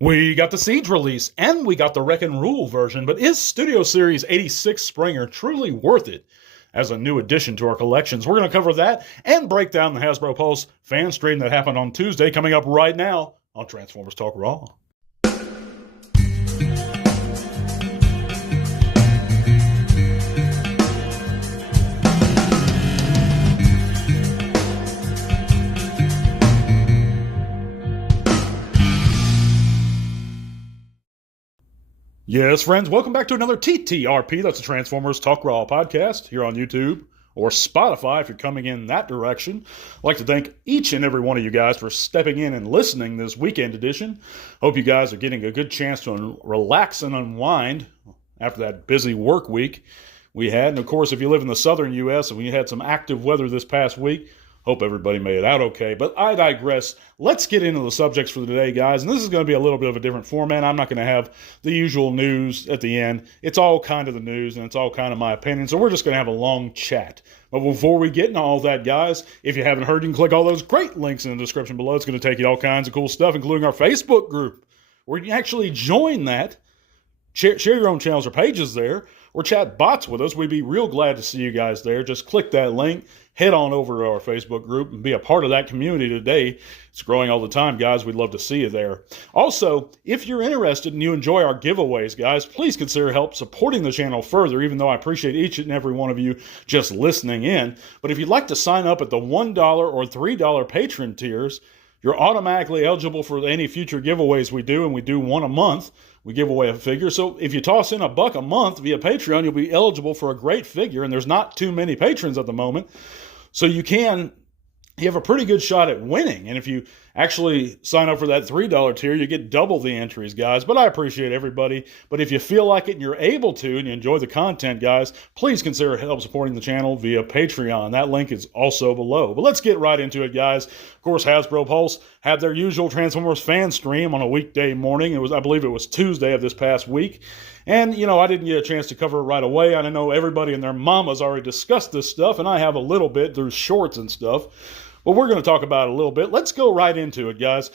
We got the Siege release, and we got the Wreck and Rule version, but is Studio Series 86 Springer truly worth it as a new addition to our collections? We're going to cover that and break down the Hasbro Pulse fan stream that happened on Tuesday, coming up right now on Transformers Talk Raw. Yes, friends, welcome back to another TTRP. That's the Transformers Talk Raw podcast here on YouTube or Spotify if you're coming in that direction. I'd like to thank each and every one of you guys for stepping in and listening this weekend edition. Hope you guys are getting a good chance to relax and unwind after that busy work week we had. And of course, if you live in the southern U.S. and we had some active weather this past week, hope everybody made it out okay. But I digress. Let's get into the subjects for today, guys. And this is going to be a little bit of a different format. I'm not going to have the usual news at the end. It's all kind of the news, and it's all kind of my opinion. So we're just going to have a long chat. But before we get into all that, guys, if you haven't heard, you can click all those great links in the description below. It's going to take you to all kinds of cool stuff, including our Facebook group, where you can actually join that. Share your own channels or pages there, or chat bots with us. We'd be real glad to see you guys there. Just click that link, head on over to our Facebook group, and be a part of that community today. It's growing all the time, guys. We'd love to see you there. Also, if you're interested and you enjoy our giveaways, guys, please consider help supporting the channel further, even though I appreciate each and every one of you just listening in. But if you'd like to sign up at the $1 or $3 patron tiers, you're automatically eligible for any future giveaways we do, and we do one a month. We give away a figure. So if you toss in $1 a month via Patreon, you'll be eligible for a great figure, and there's not too many patrons at the moment. So you have a pretty good shot at winning. And if you actually sign up for that $3 tier, you get double the entries, guys. But I appreciate everybody. But if you feel like it and you're able to and you enjoy the content, guys, please consider help supporting the channel via Patreon. That link is also below. But let's get right into it, guys. Of course, Hasbro Pulse had their usual Transformers fan stream on a weekday morning. I believe it was Tuesday of this past week. And, I didn't get a chance to cover it right away. I know everybody and their mamas already discussed this stuff, and I have a little bit through shorts and stuff. But we're going to talk about it a little bit. Let's go right into it, guys.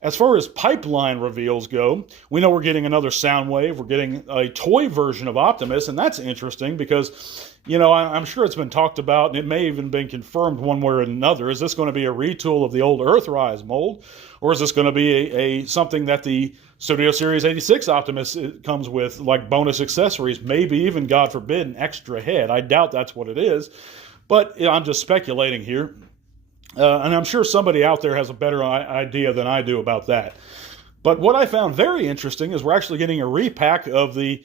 As far as pipeline reveals go, we know we're getting another Soundwave. We're getting a toy version of Optimus, and that's interesting because, I'm sure it's been talked about, and it may even been confirmed one way or another. Is this going to be a retool of the old Earthrise mold, or is this going to be something that the Studio Series 86 Optimus comes with, like bonus accessories, maybe even, God forbid, an extra head? I doubt that's what it is, but I'm just speculating here. And I'm sure somebody out there has a better idea than I do about that. But what I found very interesting is we're actually getting a repack of the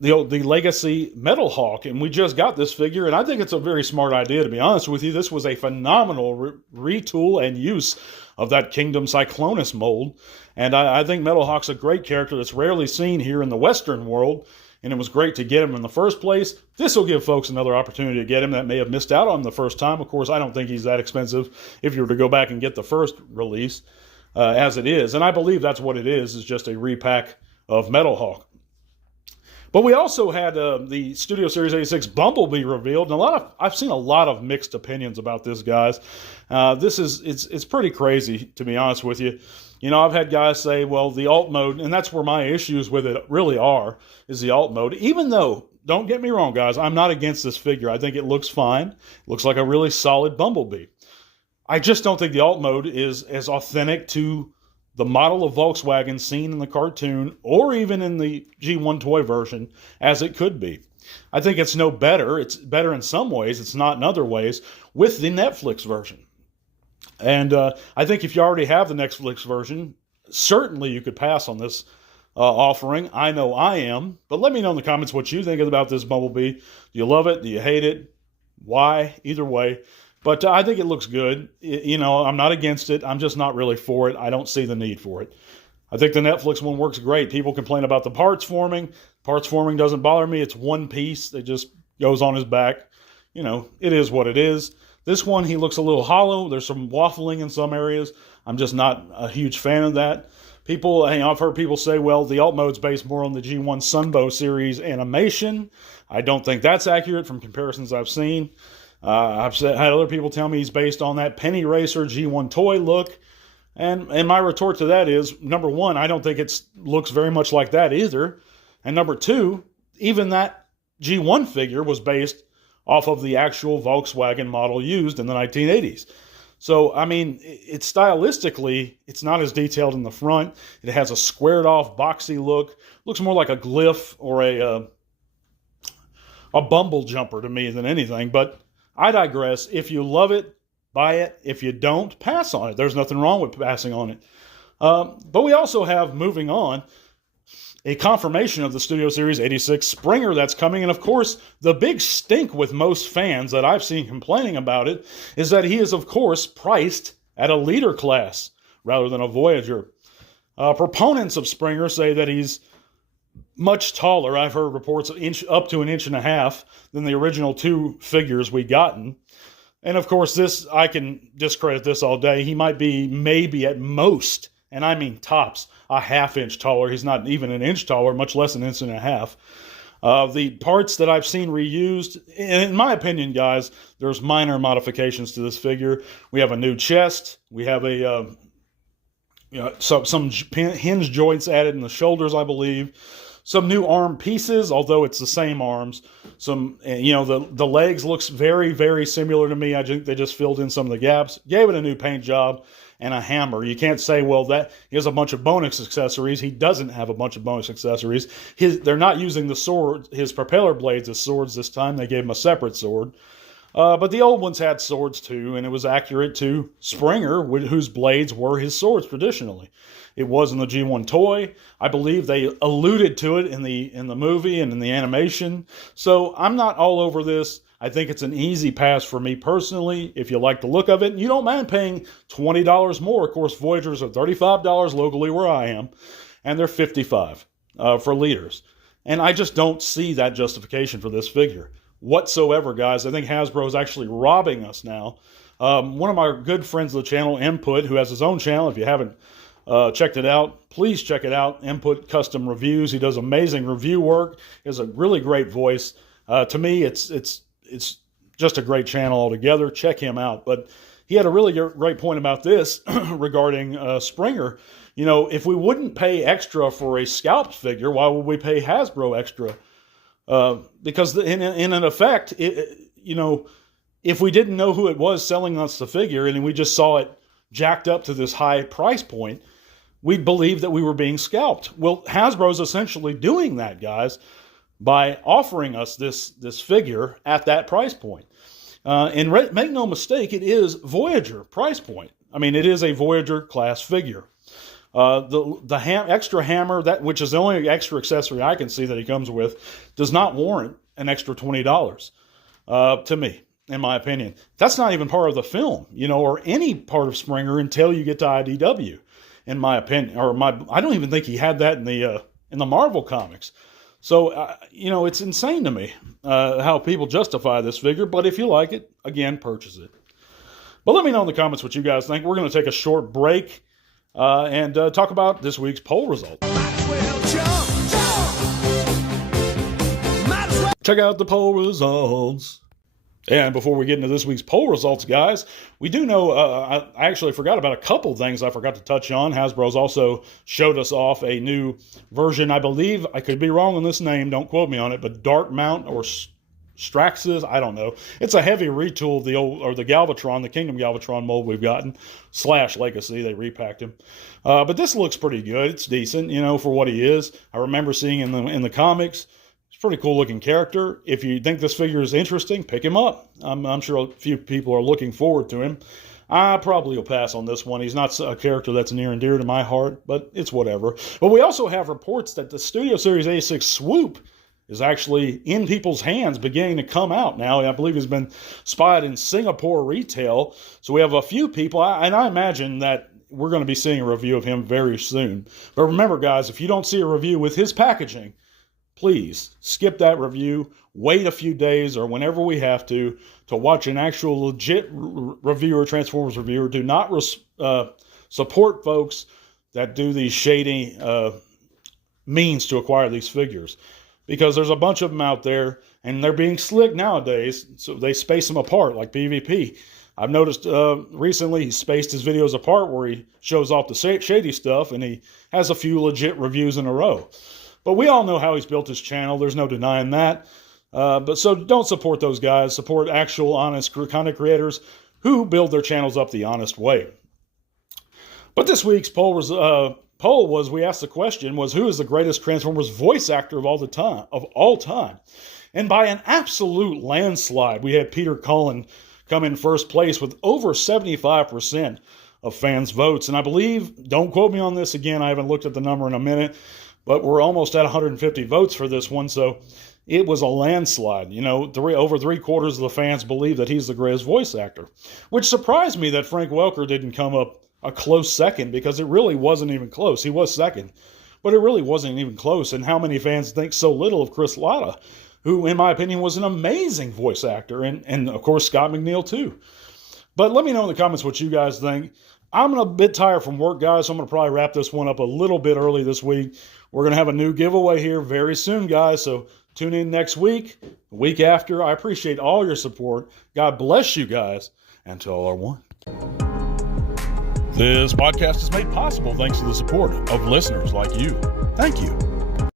Legacy Metal Hawk, and we just got this figure, and I think it's a very smart idea, to be honest with you. This was a phenomenal retool and use of that Kingdom Cyclonus mold, and I think Metal Hawk's a great character that's rarely seen here in the Western world, and it was great to get him in the first place. This will give folks another opportunity to get him that may have missed out on the first time. Of course, I don't think he's that expensive if you were to go back and get the first release as it is. And I believe that's what it is just a repack of Metal Hawk. But we also had the Studio Series 86 Bumblebee revealed, and I've seen a lot of mixed opinions about this, guys. It's pretty crazy, to be honest with you. I've had guys say, well, the alt mode, and that's where my issues with it really are, is the alt mode. Even though, don't get me wrong, guys, I'm not against this figure. I think it looks fine. It looks like a really solid Bumblebee. I just don't think the alt mode is as authentic to the model of Volkswagen seen in the cartoon or even in the G1 toy version as it could be. I think it's no better. It's better in some ways. It's not in other ways with the Netflix version. And I think if you already have the Netflix version, certainly you could pass on this offering. I know I am. But let me know in the comments what you think about this Bumblebee. Do you love it? Do you hate it? Why? Either way. But I think it looks good. I'm not against it. I'm just not really for it. I don't see the need for it. I think the Netflix one works great. People complain about the parts forming. Parts forming doesn't bother me. It's one piece that just goes on his back. It is what it is. This one, he looks a little hollow. There's some waffling in some areas. I'm just not a huge fan of that. I've heard people say, well, the alt mode's based more on the G1 Sunbow series animation. I don't think that's accurate from comparisons I've seen. I've had other people tell me he's based on that Penny Racer G1 toy look. And my retort to that is, number one, I don't think it looks very much like that either. And number two, even that G1 figure was based off of the actual Volkswagen model used in the 1980s. So, I mean, it's stylistically, it's not as detailed in the front. It has a squared off, boxy look. Looks more like a glyph or a bumble jumper to me than anything. But I digress. If you love it, buy it. If you don't, pass on it. There's nothing wrong with passing on it. But we also have, moving on, a confirmation of the Studio Series 86 Springer that's coming. And of course, the big stink with most fans that I've seen complaining about it is that he is, of course, priced at a leader class rather than a Voyager. Proponents of Springer say that he's much taller. I've heard reports up to 1.5 inches than the original two figures we gotten. And of course, this, I can discredit this all day. He might be maybe at most, and I mean tops, a 1/2 inch taller. He's not even 1 inch taller, much less 1.5 inches. The parts that I've seen reused, in my opinion, guys, there's minor modifications to this figure. We have a new chest. We have a some hinge joints added in the shoulders, I believe. Some new arm pieces, although it's the same arms. Some, the legs looks very, very similar to me. I think they just filled in some of the gaps. Gave it a new paint job and a hammer. You can't say, well, that he has a bunch of bonus accessories. He doesn't have a bunch of bonus accessories. They're not using the sword, his propeller blades as swords this time. They gave him a separate sword. But the old ones had swords too, and it was accurate to Springer, whose blades were his swords traditionally. It was in the G1 toy. I believe they alluded to it in the movie and in the animation. So I'm not all over this. I think it's an easy pass for me personally. If you like the look of it, and you don't mind paying $20 more. Of course, Voyagers are $35 locally where I am, and they're $55 for leaders. And I just don't see that justification for this figure whatsoever, guys. I think Hasbro is actually robbing us now. One of my good friends of the channel, Input, who has his own channel, if you haven't checked it out, please check it out. Input Custom Reviews. He does amazing review work. He has a really great voice. To me, it's just a great channel altogether. Check him out. But he had a really great point about this regarding Springer. You know, if we wouldn't pay extra for a scalped figure, why would we pay Hasbro extra? Because in an effect, if we didn't know who it was selling us the figure and we just saw it jacked up to this high price point, we'd believe that we were being scalped. Well, Hasbro's essentially doing that, guys, by offering us this figure at that price point. And make no mistake, it is Voyager price point. I mean, it is a Voyager class figure. The extra hammer, which is the only extra accessory I can see that he comes with, does not warrant an extra $20 to me, in my opinion. That's not even part of the film, or any part of Springer until you get to IDW, in my opinion. I don't even think he had that in the Marvel comics. So, it's insane to me how people justify this figure. But if you like it, again, purchase it. But let me know in the comments what you guys think. We're going to take a short break and talk about this week's poll result. Check out the poll results. And before we get into this week's poll results, guys, we do know, I actually forgot about a couple things I forgot to touch on. Hasbro's also showed us off a new version. I believe, I could be wrong on this name, don't quote me on it, but Dark Mount or Straxus, I don't know. It's a heavy retool of the Galvatron, the Kingdom Galvatron mold we've gotten, / Legacy. They repacked him. But this looks pretty good. It's decent, for what he is. I remember seeing in the comics. Pretty cool looking character. If you think this figure is interesting, pick him up. I'm sure a few people are looking forward to him. I probably will pass on this one. He's not a character that's near and dear to my heart, but it's whatever. But we also have reports that the Studio Series 86 Swoop is actually in people's hands, beginning to come out now. I believe he's been spotted in Singapore retail. So we have a few people, and I imagine that we're going to be seeing a review of him very soon. But remember, guys, if you don't see a review with his packaging, please skip that review, wait a few days or whenever we have to watch an actual legit reviewer, Transformers reviewer. Do not support folks that do these shady means to acquire these figures, because there's a bunch of them out there and they're being slick nowadays, so they space them apart like PvP. I've noticed recently he spaced his videos apart where he shows off the shady stuff, and he has a few legit reviews in a row. But we all know how he's built his channel. There's no denying that. But so don't support those guys. Support actual, honest content creators who build their channels up the honest way. But this week's poll was we asked the question was, who is the greatest Transformers voice actor of all time? And by an absolute landslide, we had Peter Cullen come in first place with over 75% of fans' votes. And I believe, don't quote me on this again, I haven't looked at the number in a minute, but we're almost at 150 votes for this one, so it was a landslide. Over 3/4 of the fans believe that he's the greatest voice actor, which surprised me that Frank Welker didn't come up a close second, because it really wasn't even close. He was second, but it really wasn't even close. And how many fans think so little of Chris Latta, who, in my opinion, was an amazing voice actor, and of course, Scott McNeil, too. But let me know in the comments what you guys think. I'm a bit tired from work, guys, so I'm going to probably wrap this one up a little bit early this week. We're going to have a new giveaway here very soon, guys, so tune in next week, the week after. I appreciate all your support. God bless you guys, and to all are one. This podcast is made possible thanks to the support of listeners like you. Thank you.